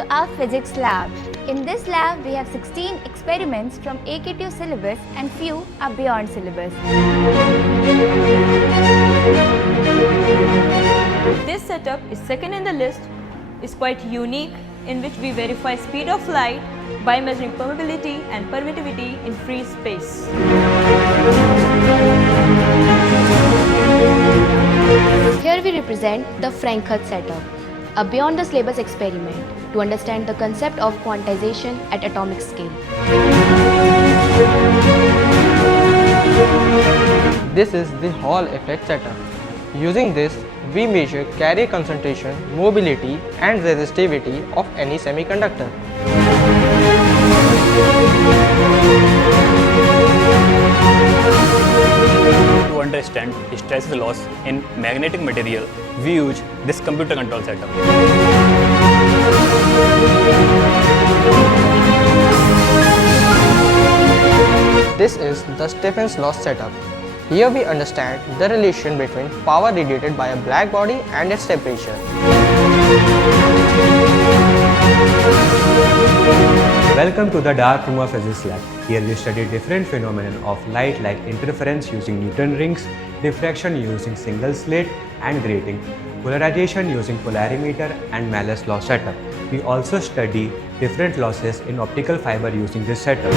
to our physics lab. In this lab, we have 16 experiments from AK2 syllabus and few are beyond syllabus. This setup is second in the list, is quite unique, in which we verify speed of light by measuring permeability and permittivity in free space. Here we represent the Frankfurt setup, a beyond the syllabus experiment to understand the concept of quantization at atomic scale. This is the Hall effect setup. Using this, we measure carrier concentration, mobility and resistivity of any semiconductor. To understand hysteresis loss in magnetic material, we use this computer control setup. This is the Stefan's loss setup. Here we understand the relation between power radiated by a black body and its temperature. Welcome to the dark room of physics lab. Here we study different phenomena of light like interference using Newton rings, diffraction using single slit and grating, polarization using polarimeter and Malus law setup. We also study different losses in optical fiber using this setup.